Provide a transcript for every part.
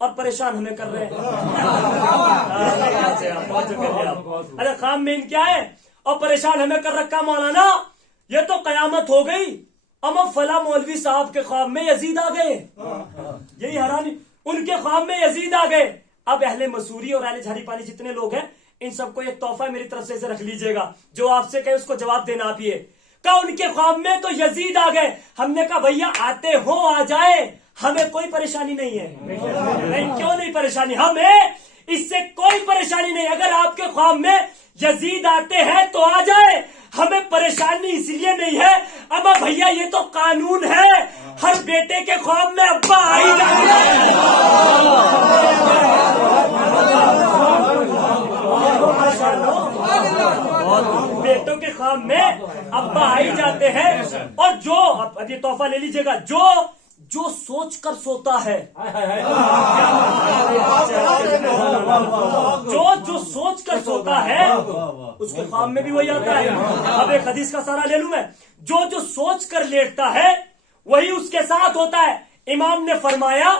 اور پریشان ہمیں کر رہے ہیں. ارے خام میں ان کیا ہے اور پریشان ہمیں کر رکھا مولانا. یہ تو قیامت ہو گئی. اب فلاں مولوی صاحب کے خواب میں یزید آ گئے. یہی حیرانی, ان کے خواب میں یزید آ گئے. اب اہل مسوری اور اہل جھاری پانی جتنے لوگ ہیں ان سب کو ایک تحفہ میری طرف سے رکھ لیجئے گا. جو آپ سے کہے اس کو جواب دینا آپ یہ کہ ان کے خواب میں تو یزید آ گئے. ہم نے کہا بھیا آتے ہو آ جائے, ہمیں کوئی پریشانی نہیں ہے. نہیں, کیوں نہیں پریشانی, ہمیں اس سے کوئی پریشانی نہیں. اگر آپ کے خواب میں یزید آتے ہیں تو آ جائے, ہمیں پریشانی اس لیے نہیں ہے. ابا بھیا یہ تو قانون ہے, ہر بیٹے کے خواب میں ابا آئی جاتے ہیں. بیٹوں کے خواب میں ابا آئی جاتے ہیں. اور جو اب یہ تحفہ لے لیجیے گا, جو سوچ کر سوتا ہے, جو سوچ کر سوتا ہے اس کے خواب میں بھی وہی آتا ہے. اب ایک حدیث کا سارا لے لوں میں. جو سوچ کر لیٹتا ہے وہی اس کے ساتھ ہوتا ہے. امام نے فرمایا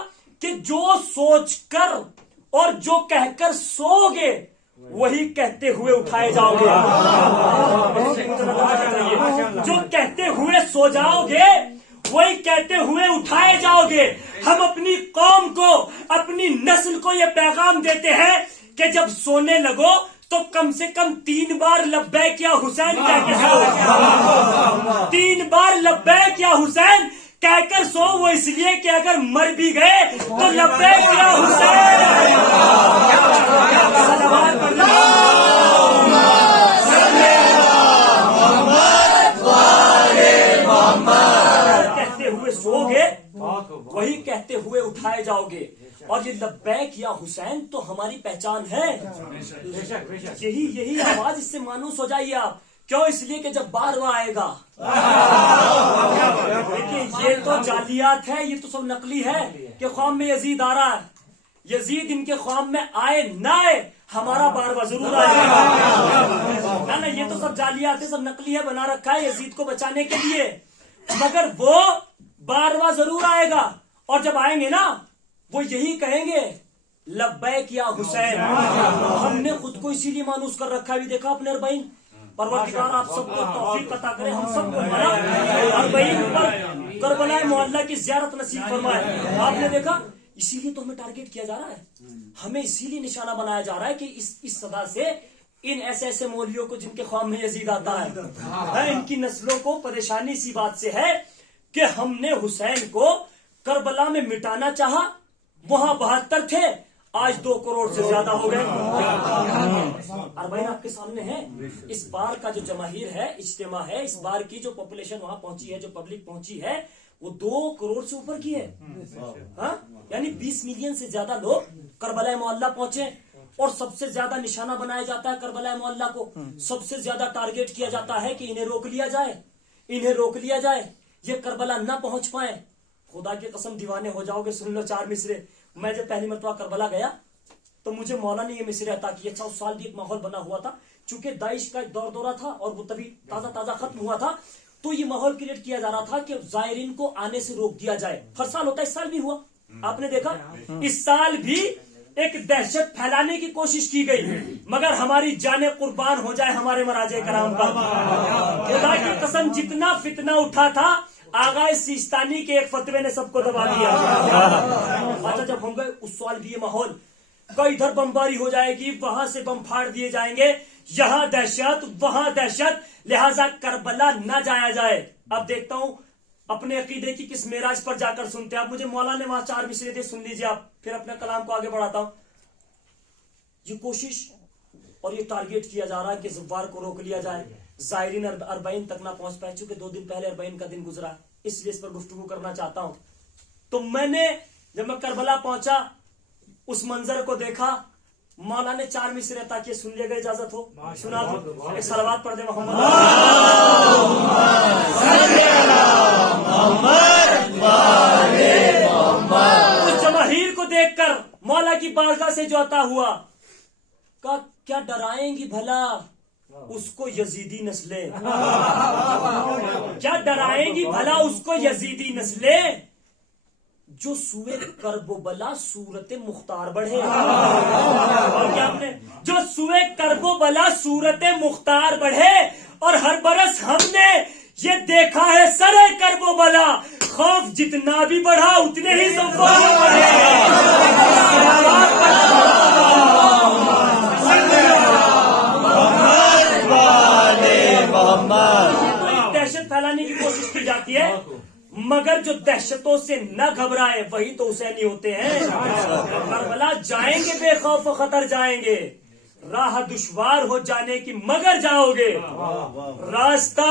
کہ جو سوچ کر اور جو کہہ کر سو گے وہی کہتے ہوئے اٹھائے جاؤ گے. جو کہتے ہوئے سو جاؤ گے وہی کہتے ہوئے اٹھائے جاؤ گے. ہم اپنی قوم کو, اپنی نسل کو یہ پیغام دیتے ہیں کہ جب سونے لگو تو کم سے کم 3 بار لبیک یا حسین کہہ کے سو. 3 بار لبیک یا حسین کہہ کر سو. وہ اس لیے کہ اگر مر بھی گئے تو لبیک یا حسین. کہتے ہوئے سو گے وہی کہتے ہوئے اٹھائے جاؤ گے. اور یہ لبیک یا حسین تو ہماری پہچان ہے. یہی آواز, اس سے مانوس ہو جائیے آپ. کیوں؟ اس لیے کہ جب 12واں آئے گا. دیکھیے یہ تو جعلیات ہے, یہ تو سب نقلی ہے کہ خواب میں یزید آ رہا ہے. یزید ان کے خواب میں آئے نہ آئے, ہمارا 12واں ضرور آئے گا. نہ یہ تو سب جعلیات ہے, سب نقلی ہے, بنا رکھا ہے یزید کو بچانے کے لیے. مگر وہ 12واں ضرور آئے گا. اور جب آئیں گے نا وہ یہی کہیں گے لبیک یا حسین. ہم نے خود کو اسی لیے مانوس کر رکھا ہے. بھی دیکھا اپنے اربعین. پروردگار آپ سب کو توفیق عطا کرے, ہم سب کو اربعین پر کربلا معلیٰ کی زیارت نصیب فرمائے. آپ نے دیکھا, اسی لیے تو ہمیں ٹارگیٹ کیا جا رہا ہے, ہمیں اسی لیے نشانہ بنایا جا رہا ہے کہ اس صدا سے ان ایسے مولویوں کو جن کے خواب میں یزید آتا ہے, ان کی نسلوں کو پریشانی اسی بات سے ہے کہ ہم نے حسین کو کربلا میں مٹانا چاہا. وہاں 72 تھے, آج 2 کروڑ سے زیادہ ہو گئے. اربعین آپ کے سامنے ہے. اس بار کا جو جماہیر ہے, اجتماع ہے, اس بار کی جو پاپولیشن وہاں پہنچی ہے, جو پبلک پہنچی ہے, وہ 2 کروڑ سے اوپر کی ہے. یعنی 20 ملین سے زیادہ لوگ کربلا معلیٰ پہنچے. اور سب سے زیادہ نشانہ بنایا جاتا ہے کربلا معلیٰ کو. سب سے زیادہ ٹارگیٹ کیا جاتا ہے کہ انہیں روک لیا جائے, انہیں روک لیا جائے, یہ کربلا نہ پہنچ پائیں. خدا کی قسم دیوانے ہو جاؤ گے. سن لو 4 مصرے. میں جب پہلی مرتبہ کربلا گیا تو مجھے مولا نے یہ مصرے عطا کیے. اچھا, اس سال بھی ایک ماحول بنا ہوا تھا چونکہ داعش کا ایک دورہ تھا اور وہ تبھی تازہ ختم ہوا تھا. تو یہ ماحول کریٹ کیا جا رہا تھا کہ زائرین کو آنے سے روک دیا جائے. ہر سال ہوتا ہے, اس سال بھی ہوا. آپ نے دیکھا اس سال بھی ایک دہشت پھیلانے کی کوشش کی گئی, مگر ہماری جانیں قربان ہو جائے ہمارے مراجع کرام پر. خدا کی قسم جتنا فتنہ اٹھا تھا آغا سیستانی کے ایک فتوے نے سب کو دبا دیا. اچھا, جب ہم گئے اس سال بھی یہ ماحول کا ادھر بمباری ہو جائے گی, وہاں سے بم پھاڑ دیے جائیں گے, یہاں دہشت وہاں دہشت, لہذا کربلا نہ جایا جائے. اب دیکھتا ہوں اپنے عقیدے کی کس معراج پر جا کر سنتے ہیں آپ. مجھے مولا نے وہاں 4 مصرے دے, سن لیجیے آپ, پھر اپنے کلام کو آگے بڑھاتا ہوں. یہ کوشش اور یہ ٹارگیٹ کیا جا رہا ہے کہ زوار کو روک لیا جائے, زائرین اربعین تک نہ پہنچ پائے. چونکہ 2 دن پہلے اربعین کا دن گزرا, اس لیے اس پر گفتگو کرنا چاہتا ہوں. تو میں نے جب میں کربلا پہنچا اس منظر کو دیکھا. مولا نے 4 مصرے عطا کیے, سن لے گا, اجازت ہو سنا دو. ایک صلوات پڑھ دے محمد. اس جماہیر کو دیکھ کر مولا کی بارگاہ سے جو عطا ہوا, کا کیا ڈرائیں گی بھلا اس کو یزیدی نسلیں, کیا ڈرائیں گی بھلا اس کو یزیدی نسلیں, جو سوئے کرب و بلا صورت مختار بڑھے. اور کیا آپ نے جو سوئے کرب و بلا صورت مختار بڑھے اور ہر برس ہم نے یہ دیکھا ہے سرے کرب و بلا خوف جتنا بھی بڑھا اتنے ہی زوال بڑھے. دہشت پھیلانے کی کوشش کی جاتی ہے مگر جو دہشتوں سے نہ گھبرائے وہی تو حسینی ہوتے ہیں. کربلا جائیں گے بے خوف و خطر جائیں گے, راہ دشوار ہو جانے کی مگر جاؤ گے, راستہ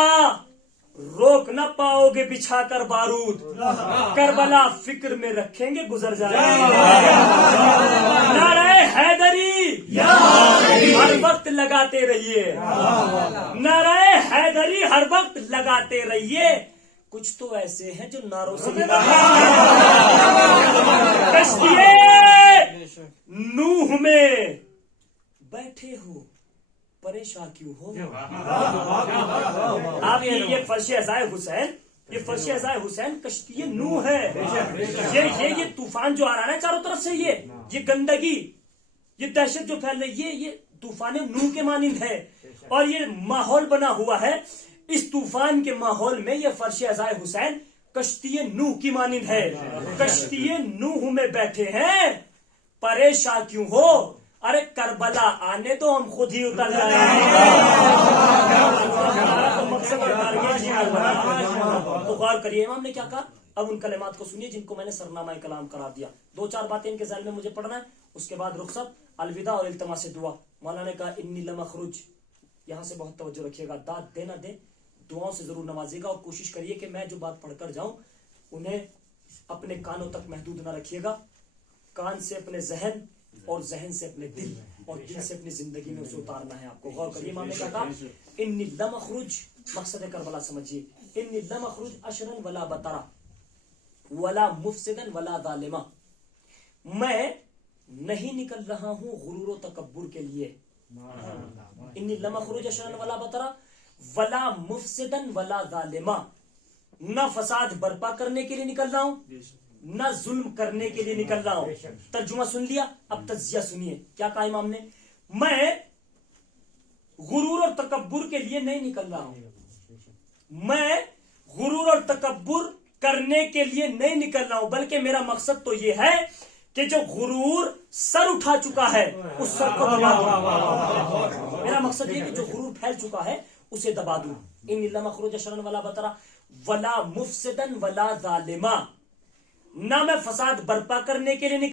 روک نہ پاؤ گے بچھا کر بارود, کربلا فکر میں رکھیں گے گزر جائیں گے. نعرہ حیدری ہر وقت لگاتے رہیے, نعرہ حیدری ہر وقت لگاتے رہیے, کچھ تو ایسے ہیں جو نعروں سے کشتیے نوح میں بیٹھے ہو پریشان کیوں ہو. آپ یہ فرش عزائے حسین, یہ فرش عزائے حسین کشتی نوح ہے. یہ طوفان جو آ رہا ہے چاروں طرف سے, یہ گندگی, یہ دہشت جو پھیل رہی ہے, یہ طوفان نوح کے مانند ہے. اور یہ ماحول بنا ہوا ہے, اس طوفان کے ماحول میں یہ فرش عزائے حسین کشتی نوح کی مانند ہے. کشتی نوح میں بیٹھے ہیں پریشان کیوں ہو, ارے کربلا آنے تو ہم خود ہی اتر جائیں گے. ہمارا تو مقصد تو غور کریے امام نے کیا کہا. اب ان کلمات کو سنیے جن کو میں نے سرنامہ کلام قرار دیا. 2-4 باتیں ان کے ذہن میں مجھے پڑھنا ہے, اس کے بعد رخصت, الوداع اور التماس دعا. مولانا نے کہا انی لمخرج, یہاں سے بہت توجہ رکھیے گا, داد دے نہ دے دعاؤں سے ضرور نوازے گا, اور کوشش کریے کہ میں جو بات پڑھ کر جاؤں انہیں اپنے کانوں تک محدود نہ رکھیے گا, کان سے اپنے ذہن اور ذہن سے اپنے دل اور دل سے اپنی زندگی میں اسے اتارنا ہے آپ کو. غور کریے, امام نے کہا انی لم اخرج, مقصد کربلا سمجھیے, انی لم اخرج اشرا ولا بطرا ولا مفسدا ولا ظالما, میں نہیں نکل رہا ہوں غرور و تکبر کے لیے. انی لم اخرج اشرا ولا بطرا ولا مفسدا ولا ظالما, نہ فساد برپا کرنے کے لیے نکل رہا ہوں نہ ظلم کرنے کے لیے نکل رہا ہوں. ترجمہ سن لیا, اب تجزیہ سنیے. کیا کہا امام نے, میں غرور اور تکبر کے لیے نہیں نکل رہا ہوں, میں غرور اور تکبر کرنے کے لیے نہیں نکل رہا ہوں, بلکہ میرا مقصد تو یہ ہے کہ جو غرور سر اٹھا چکا ہے اس سر کو دبا دوں. میرا مقصد یہ کہ جو غرور پھیل چکا ہے اسے دبا دوں. ان لم اخرج شرن ولا بطرا ولا مفسدا ولا ظالما, نہ میں فساد برپا کرنے کے لیے